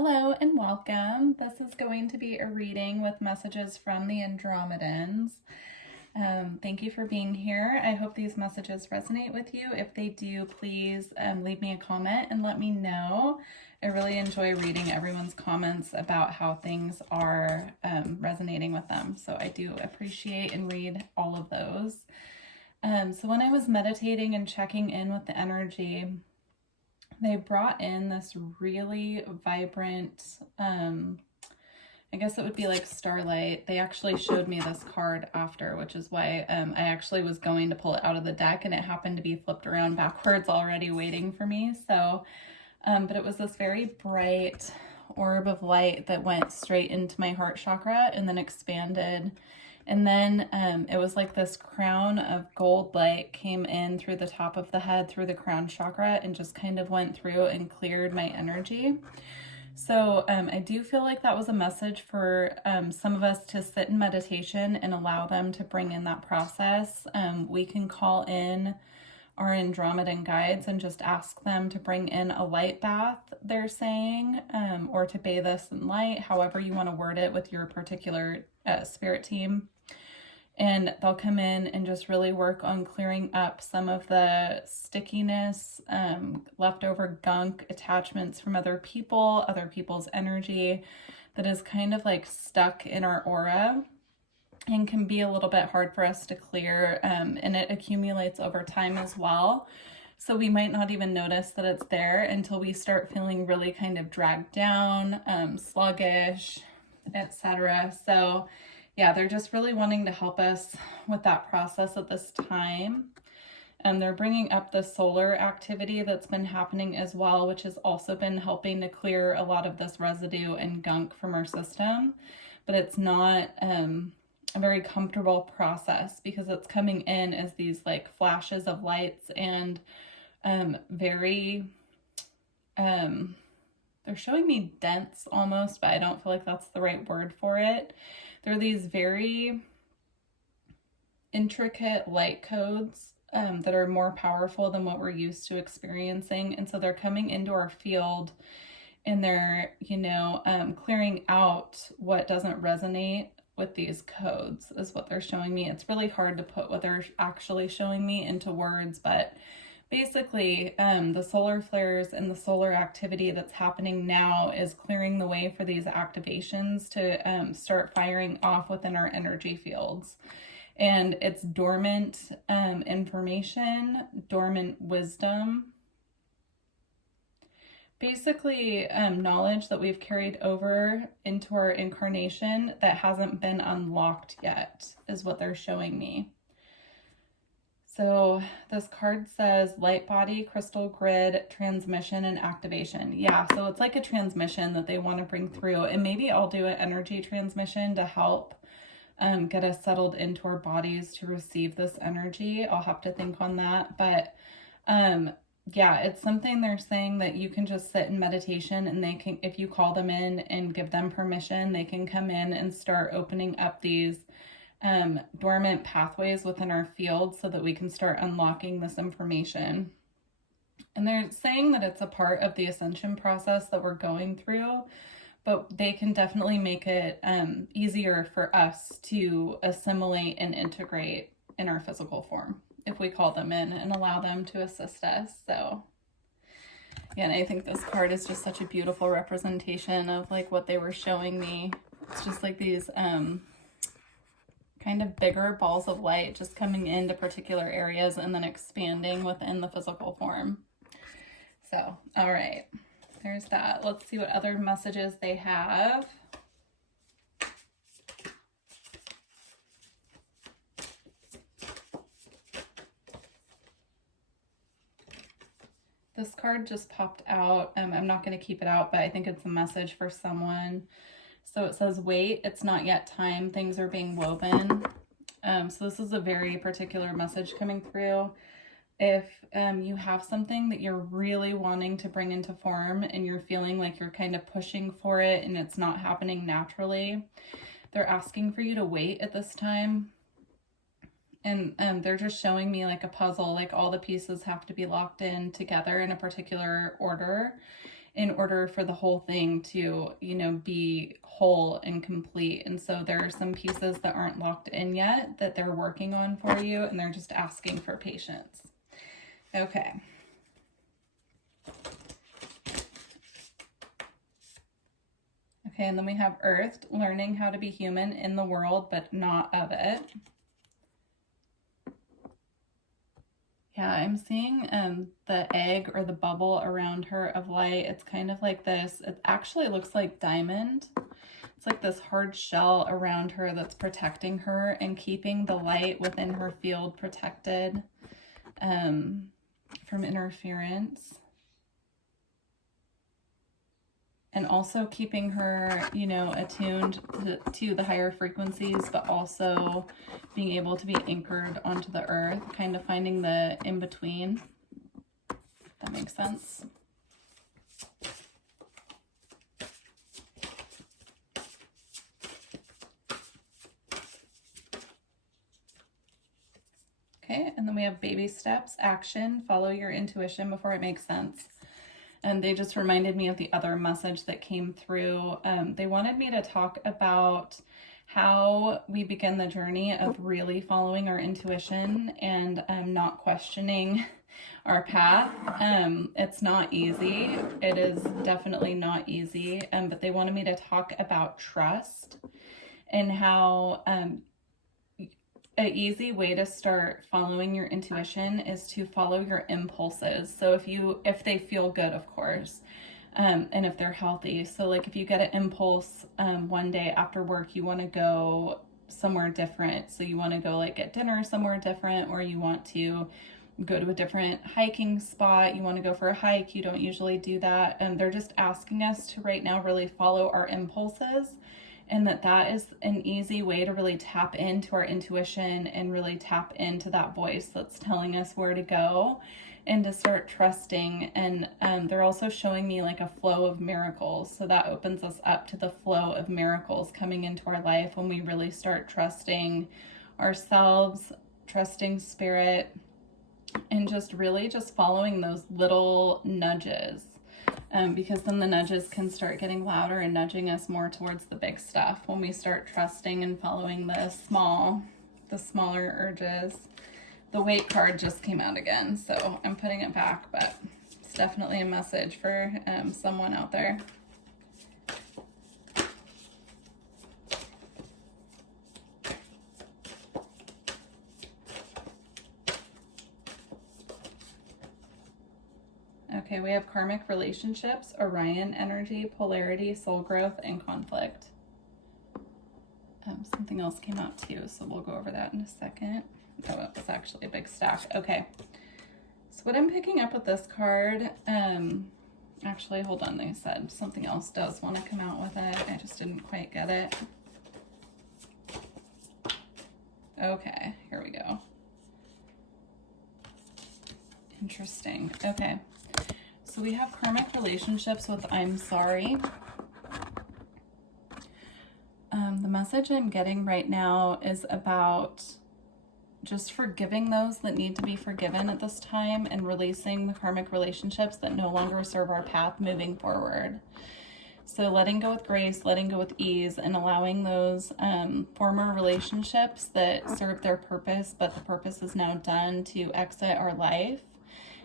Hello and welcome. This is going to be a reading with messages from the Andromedans. Thank you for being here. I hope these messages resonate with you. If they do, please leave me a comment and let me know. I really enjoy reading everyone's comments about how things are resonating with them. So I do appreciate and read all of those. So when I was meditating and checking in with the energy, they brought in this really vibrant, I guess it would be like starlight. They actually showed me this card after, which is why I actually was going to pull it out of the deck and it happened to be flipped around backwards already waiting for me. So, but it was this very bright orb of light that went straight into my heart chakra and then expanded. And then it was like this crown of gold light came in through the top of the head, through the crown chakra, and just kind of went through and cleared my energy. So I do feel like that was a message for some of us to sit in meditation and allow them to bring in that process. We can call in our Andromedan guides and just ask them to bring in a light bath, they're saying, or to bathe us in light, however you want to word it with your particular spirit team. And they'll come in and just really work on clearing up some of the stickiness, leftover gunk, attachments from other people's energy that is kind of like stuck in our aura and can be a little bit hard for us to clear, and it accumulates over time as well. So we might not even notice that it's there until we start feeling really kind of dragged down, sluggish, etc. So yeah, they're just really wanting to help us with that process at this time. And they're bringing up the solar activity that's been happening as well, which has also been helping to clear a lot of this residue and gunk from our system. But it's not a very comfortable process because it's coming in as these like flashes of lights and they're showing me dense almost, but I don't feel like that's the right word for it. They're these very intricate light codes that are more powerful than what we're used to experiencing. And so they're coming into our field and they're, clearing out what doesn't resonate with these codes is what they're showing me. It's really hard to put what they're actually showing me into words, but basically, the solar flares and the solar activity that's happening now is clearing the way for these activations to start firing off within our energy fields. And it's dormant information, dormant wisdom, basically knowledge that we've carried over into our incarnation that hasn't been unlocked yet is what they're showing me. So this card says light body, crystal grid, transmission, and activation. Yeah, so it's like a transmission that they want to bring through. And maybe I'll do an energy transmission to help get us settled into our bodies to receive this energy. I'll have to think on that. But yeah, it's something they're saying that you can just sit in meditation and they can, if you call them in and give them permission, they can come in and start opening up these dormant pathways within our field so that we can start unlocking this information. And they're saying that it's a part of the ascension process that we're going through, but they can definitely make it easier for us to assimilate and integrate in our physical form if we call them in and allow them to assist us. So yeah, and I think this card is just such a beautiful representation of like what they were showing me. It's just like these kind of bigger balls of light just coming into particular areas and then expanding within the physical form. So, all right, there's that. Let's see what other messages they have. This card just popped out. I'm not going to keep it out, but I think it's a message for someone. So it says, wait, it's not yet time. Things are being woven. So this is a very particular message coming through. If you have something that you're really wanting to bring into form and you're feeling like you're kind of pushing for it and it's not happening naturally, they're asking for you to wait at this time. And they're just showing me like a puzzle, like all the pieces have to be locked in together in a particular order. in order for the whole thing to, you know, be whole and complete. And so there are some pieces that aren't locked in yet that they're working on for you, and they're just asking for patience. Okay. Okay, and then we have Earth, learning how to be human in the world, but not of it. Yeah, I'm seeing the egg or the bubble around her of light. It's kind of like this. It actually looks like diamond. It's like this hard shell around her that's protecting her and keeping the light within her field protected from interference. And also keeping her, you know, attuned to the higher frequencies, but also being able to be anchored onto the earth, kind of finding the in-between. That makes sense. Okay, and then we have baby steps, action, follow your intuition before it makes sense. And they just reminded me of the other message that came through. They wanted me to talk about how we begin the journey of really following our intuition and not questioning our path. It's not easy. It is definitely not easy. But they wanted me to talk about trust and how an easy way to start following your intuition is to follow your impulses. So if they feel good, of course, and if they're healthy. So like if you get an impulse one day after work, you want to go somewhere different. So you want to go like get dinner somewhere different, or you want to go to a different hiking spot. You want to go for a hike. You don't usually do that. And they're just asking us to right now really follow our impulses. And that is an easy way to really tap into our intuition and really tap into that voice that's telling us where to go and to start trusting. And they're also showing me like a flow of miracles. So that opens us up to the flow of miracles coming into our life when we really start trusting ourselves, trusting spirit, and just really just following those little nudges. Because then the nudges can start getting louder and nudging us more towards the big stuff when we start trusting and following the smaller urges. The weight card just came out again, so I'm putting it back, but it's definitely a message for someone out there. Okay, we have karmic relationships, Orion energy, polarity, soul growth, and conflict. Something else came out too, so we'll go over that in a second. Oh, it was actually a big stack. Okay, so what I'm picking up with this card, actually, hold on, they said something else does want to come out with it. I just didn't quite get it. Okay, here we go. Interesting. Okay. So we have karmic relationships with I'm sorry. The message I'm getting right now is about just forgiving those that need to be forgiven at this time and releasing the karmic relationships that no longer serve our path moving forward. So letting go with grace, letting go with ease, and allowing those former relationships that serve their purpose, but the purpose is now done, to exit our life.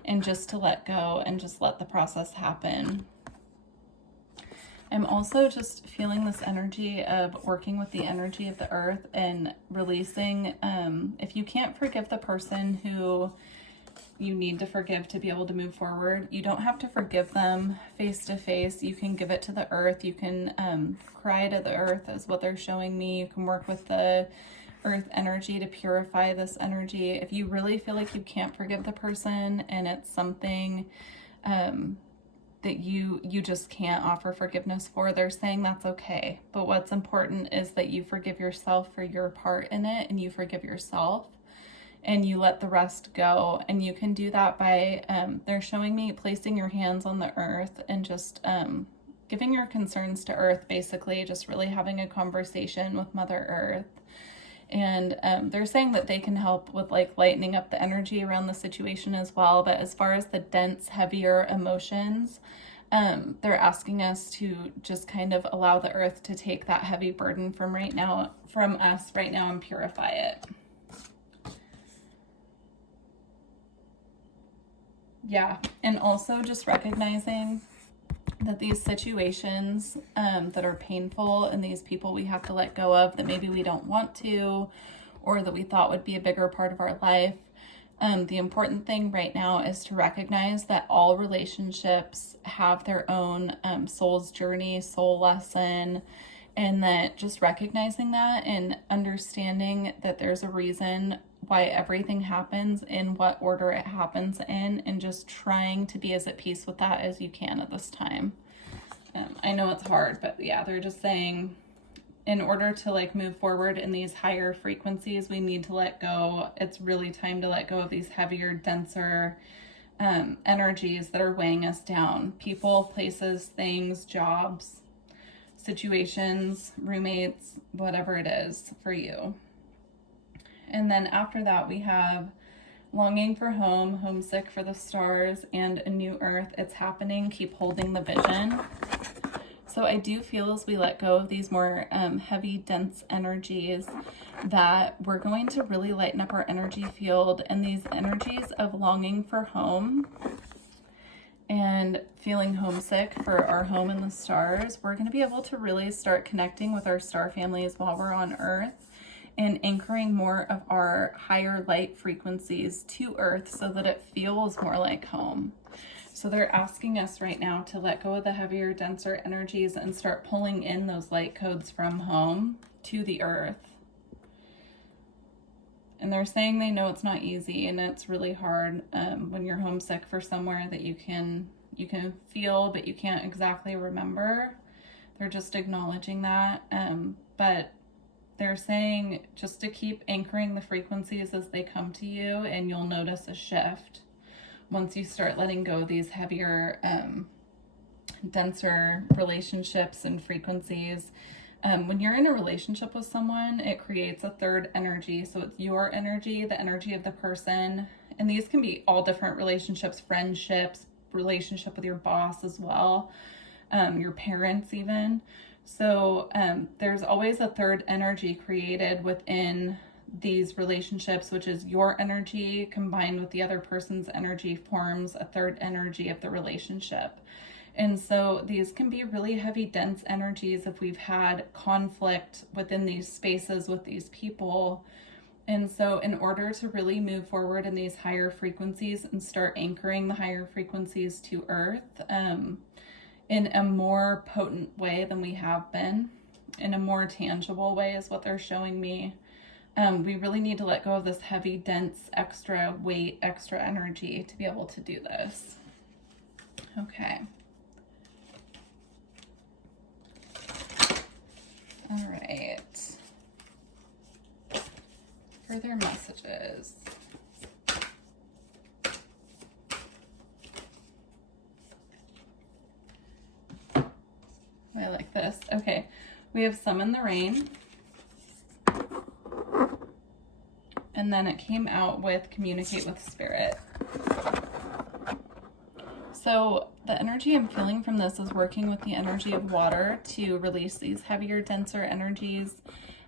And just to let go and just let the process happen. I'm also just feeling this energy of working with the energy of the earth and releasing, if you can't forgive the person who you need to forgive to be able to move forward, you don't have to forgive them face to face. You can give it to the earth. You can cry to the earth is what they're showing me. You can work with the earth energy to purify this energy. If you really feel like you can't forgive the person and it's something that you just can't offer forgiveness for, they're saying that's okay. But what's important is that you forgive yourself for your part in it, and you forgive yourself and you let the rest go. And you can do that by, they're showing me placing your hands on the earth and just giving your concerns to earth, basically just really having a conversation with Mother Earth. And they're saying that they can help with like lightening up the energy around the situation as well. But as far as the dense, heavier emotions, they're asking us to just kind of allow the earth to take that heavy burden from us right now and purify it. Yeah, and also just recognizing that these situations that are painful and these people we have to let go of that maybe we don't want to, or that we thought would be a bigger part of our life. The important thing right now is to recognize that all relationships have their own soul's journey, soul lesson, and that just recognizing that and understanding that there's a reason why everything happens in what order it happens in, and just trying to be as at peace with that as you can at this time. I know it's hard, but yeah, they're just saying in order to like move forward in these higher frequencies, we need to let go. It's really time to let go of these heavier, denser energies that are weighing us down. People, places, things, jobs, situations, roommates, whatever it is for you. And then after that, we have longing for home, homesick for the stars, and a new earth. It's happening. Keep holding the vision. So I do feel as we let go of these more heavy, dense energies that we're going to really lighten up our energy field. And these energies of longing for home and feeling homesick for our home in the stars, we're going to be able to really start connecting with our star families while we're on Earth, and anchoring more of our higher light frequencies to Earth so that it feels more like home. So they're asking us right now to let go of the heavier, denser energies and start pulling in those light codes from home to the Earth. And they're saying they know it's not easy and it's really hard when you're homesick for somewhere that you can feel, but you can't exactly remember. They're just acknowledging that. But they're saying just to keep anchoring the frequencies as they come to you, and you'll notice a shift once you start letting go of these heavier, denser relationships and frequencies. When you're in a relationship with someone, it creates a third energy. So it's your energy, the energy of the person. And these can be all different relationships, friendships, relationship with your boss as well, your parents even. So there's always a third energy created within these relationships, which is your energy combined with the other person's energy forms a third energy of the relationship. And so these can be really heavy, dense energies if we've had conflict within these spaces with these people. And so in order to really move forward in these higher frequencies and start anchoring the higher frequencies to Earth, in a more potent way than we have been, in a more tangible way is what they're showing me. We really need to let go of this heavy, dense, extra weight, extra energy to be able to do this. Okay. All right. Further messages. I like this. Okay, we have summon the rain. And then it came out with communicate with spirit. So the energy I'm feeling from this is working with the energy of water to release these heavier, denser energies,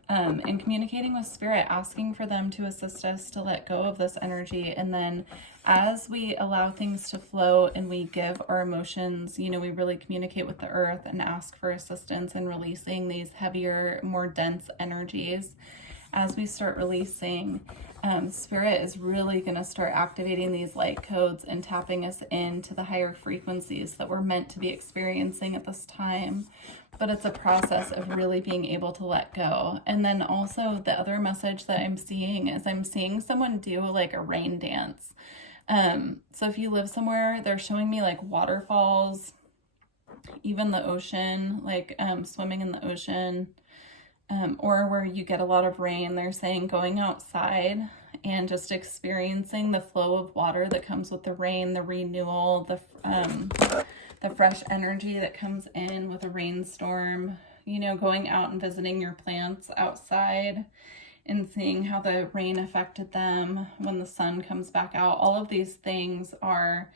and communicating with spirit, asking for them to assist us to let go of this energy. And then as we allow things to flow and we give our emotions, we really communicate with the earth and ask for assistance in releasing these heavier, more dense energies. As we start releasing, spirit is really going to start activating these light codes and tapping us into the higher frequencies that we're meant to be experiencing at this time. But it's a process of really being able to let go. And then also the other message that I'm seeing is I'm seeing someone do like a rain dance. So if you live somewhere, they're showing me like waterfalls, even the ocean, like swimming in the ocean. Or where you get a lot of rain, they're saying going outside and just experiencing the flow of water that comes with the rain, the renewal, the fresh energy that comes in with a rainstorm, going out and visiting your plants outside and seeing how the rain affected them when the sun comes back out. All of these things are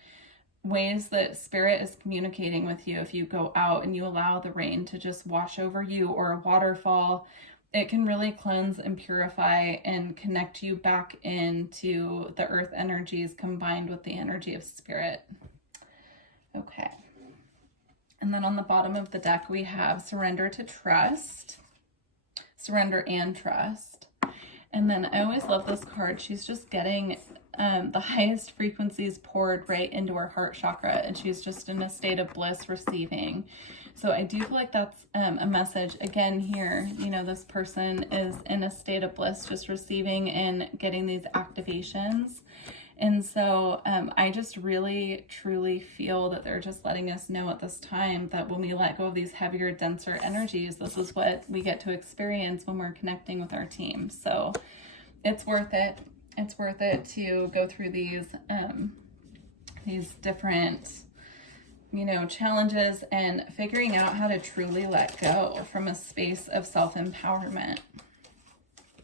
ways that spirit is communicating with you. If you go out and you allow the rain to just wash over you, or a waterfall, it can really cleanse and purify and connect you back into the earth energies combined with the energy of spirit. Okay. And then on the bottom of the deck, we have surrender to trust, surrender and trust. And then I always love this card. She's just getting the highest frequencies poured right into her heart chakra, and she's just in a state of bliss receiving. So I do feel like that's a message again here. You know, this person is in a state of bliss, just receiving and getting these activations. And so I just really, truly feel that they're just letting us know at this time that when we let go of these heavier, denser energies, this is what we get to experience when we're connecting with our team. So it's worth it. It's worth it to go through these different, you know, challenges and figuring out how to truly let go from a space of self-empowerment.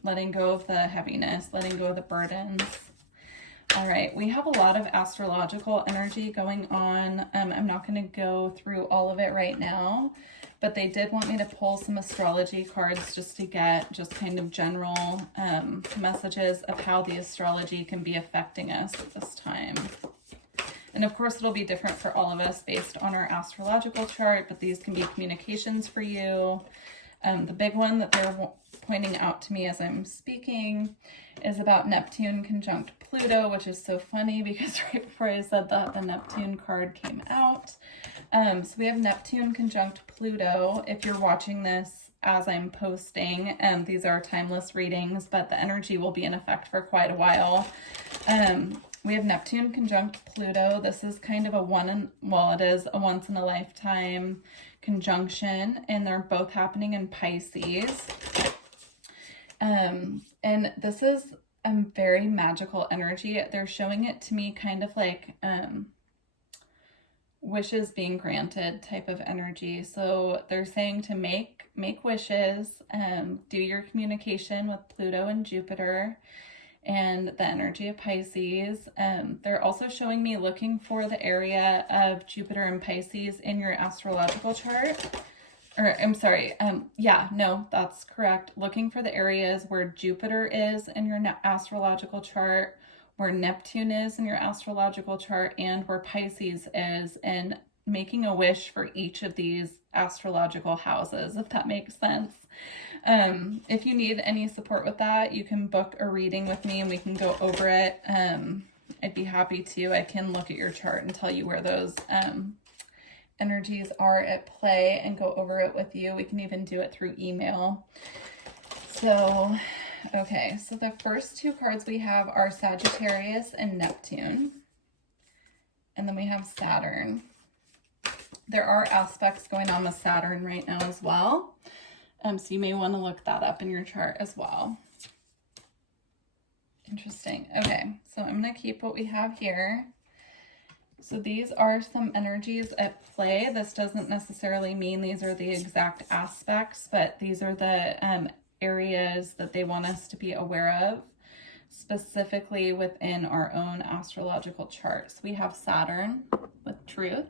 Letting go of the heaviness, letting go of the burdens. All right, we have a lot of astrological energy going on. I'm not going to go through all of it right now, but they did want me to pull some astrology cards just to get just kind of general messages of how the astrology can be affecting us at this time. And of course, it'll be different for all of us based on our astrological chart, but these can be communications for you. The big one that they're pointing out to me as I'm speaking is about Neptune conjunct Pluto, which is so funny because right before I said that, the Neptune card came out. So we have Neptune conjunct Pluto. If you're watching this as I'm posting, these are timeless readings, but the energy will be in effect for quite a while. We have Neptune conjunct Pluto. This is kind of it is a once in a lifetime conjunction, and they're both happening in Pisces. And this is a very magical energy. They're showing it to me kind of like wishes being granted type of energy. So they're saying to make wishes, do your communication with Pluto and Jupiter and the energy of Pisces. They're also showing me looking for the area of Jupiter and Pisces in your astrological chart. Or I'm sorry, that's correct. Looking for the areas where Jupiter is in your astrological chart, where Neptune is in your astrological chart, and where Pisces is, and making a wish for each of these astrological houses, if that makes sense. If you need any support with that, you can book a reading with me and we can go over it. I'd be happy to. I can look at your chart and tell you where those energies are at play and go over it with you. We can even do it through email. So, okay, so the first two cards we have are Sagittarius and Neptune. And then we have Saturn. There are aspects going on with Saturn right now as well. So you may want to look that up in your chart as well. Interesting. Okay, so I'm going to keep what we have here. So these are some energies at play. This doesn't necessarily mean these are the exact aspects, but these are the areas that they want us to be aware of, specifically within our own astrological charts. We have Saturn with truth.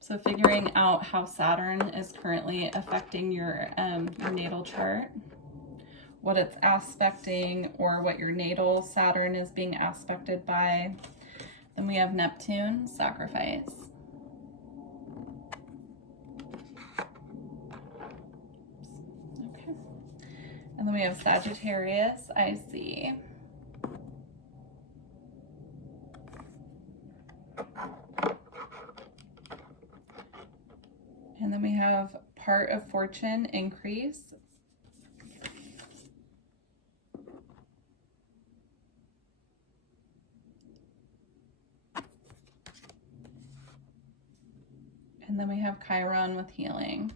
So figuring out how Saturn is currently affecting your natal chart, what it's aspecting, or what your natal Saturn is being aspected by. Then we have Neptune, sacrifice. Okay. And then we have Sagittarius, I see. And then we have part of fortune, increase. And then we have Chiron with healing.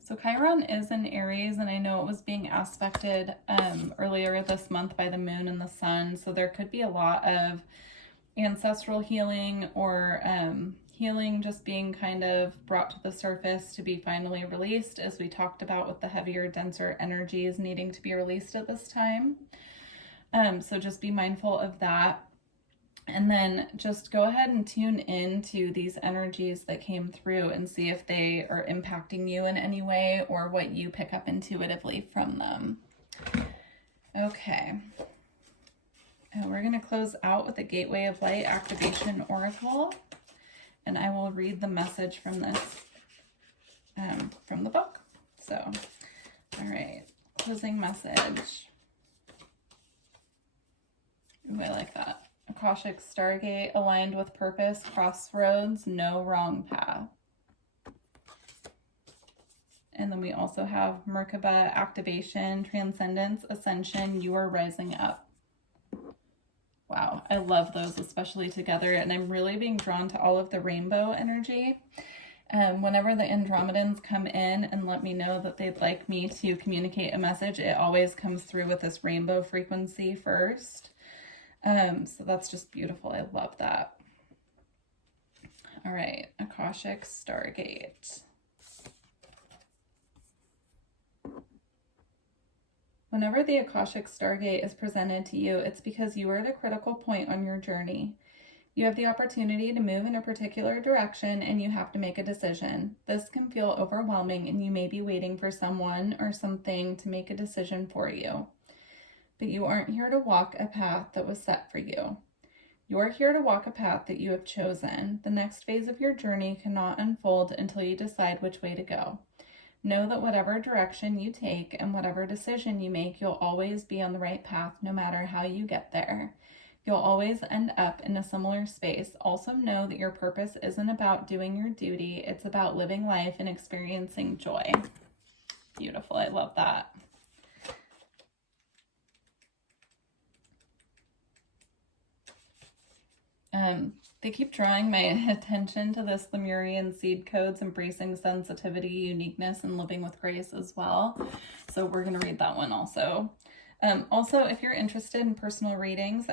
So Chiron is in Aries, and I know it was being aspected earlier this month by the moon and the sun. So there could be a lot of ancestral healing or healing just being kind of brought to the surface to be finally released, as we talked about with the heavier, denser energies needing to be released at this time. So just be mindful of that. And then just go ahead and tune into these energies that came through and see if they are impacting you in any way or what you pick up intuitively from them. Okay. And we're going to close out with the Gateway of Light Activation Oracle. And I will read the message from this, from the book. So, all right. Closing message. Ooh, I like that. Akashic Stargate, aligned with purpose, crossroads, no wrong path. And then we also have Merkaba, activation, transcendence, ascension, you are rising up. Wow, I love those, especially together. And I'm really being drawn to all of the rainbow energy. Whenever the Andromedans come in and let me know that they'd like me to communicate a message, it always comes through with this rainbow frequency first. So that's just beautiful. I love that. All right, Akashic Stargate. Whenever the Akashic Stargate is presented to you, it's because you are at a critical point on your journey. You have the opportunity to move in a particular direction and you have to make a decision. This can feel overwhelming and you may be waiting for someone or something to make a decision for you. But you aren't here to walk a path that was set for you. You are here to walk a path that you have chosen. The next phase of your journey cannot unfold until you decide which way to go. Know that whatever direction you take and whatever decision you make, you'll always be on the right path no matter how you get there. You'll always end up in a similar space. Also know that your purpose isn't about doing your duty. It's about living life and experiencing joy. Beautiful. I love that. They keep drawing my attention to this Lemurian seed codes, embracing sensitivity, uniqueness, and living with grace as well. So we're going to read that one also. Also, if you're interested in personal readings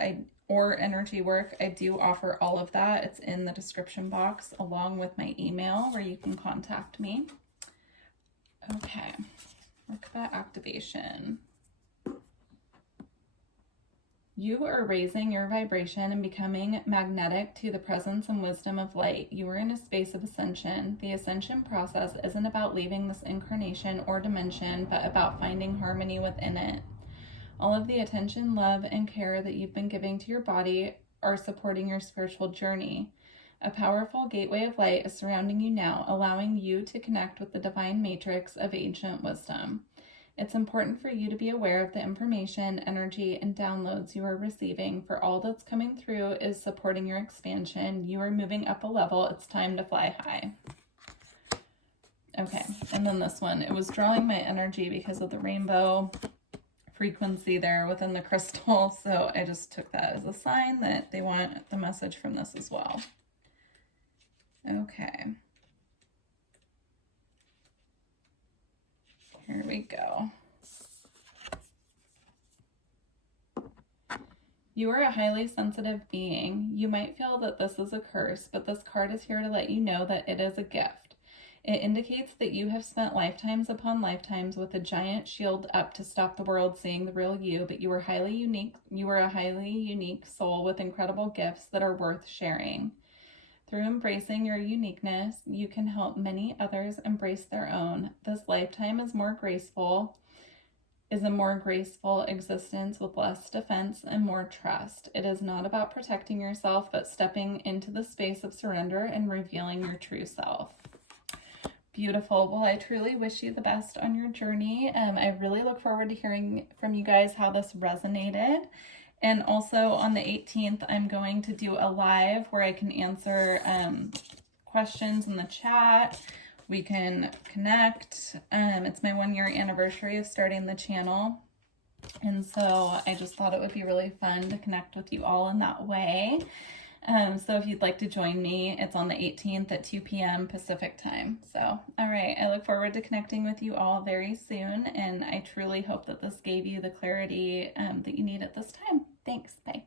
or energy work, I do offer all of that. It's in the description box along with my email where you can contact me. Okay, Merkaba activation. You are raising your vibration and becoming magnetic to the presence and wisdom of light. You are in a space of ascension. The ascension process isn't about leaving this incarnation or dimension, but about finding harmony within it. All of the attention, love, and care that you've been giving to your body are supporting your spiritual journey. A powerful gateway of light is surrounding you now, allowing you to connect with the divine matrix of ancient wisdom. It's important for you to be aware of the information, energy, and downloads you are receiving, for all that's coming through is supporting your expansion. You are moving up a level. It's time to fly high. Okay, and then this one. It was drawing my energy because of the rainbow frequency there within the crystal, so I just took that as a sign that they want the message from this as well. Okay. Here we go. You are a highly sensitive being. You might feel that this is a curse, but this card is here to let you know that it is a gift. It indicates that you have spent lifetimes upon lifetimes with a giant shield up to stop the world seeing the real you, but you are highly unique. You are a highly unique soul with incredible gifts that are worth sharing. Through embracing your uniqueness, you can help many others embrace their own. This lifetime is a more graceful existence with less defense and more trust. It is not about protecting yourself, but stepping into the space of surrender and revealing your true self. Beautiful. Well, I truly wish you the best on your journey. I really look forward to hearing from you guys how this resonated. And also on the 18th, I'm going to do a live where I can answer questions in the chat. We can connect. It's my 1-year anniversary of starting the channel. And so I just thought it would be really fun to connect with you all in that way. So if you'd like to join me, it's on the 18th at 2 p.m. Pacific time. So, all right, I look forward to connecting with you all very soon. And I truly hope that this gave you the clarity that you need at this time. Thanks. Bye.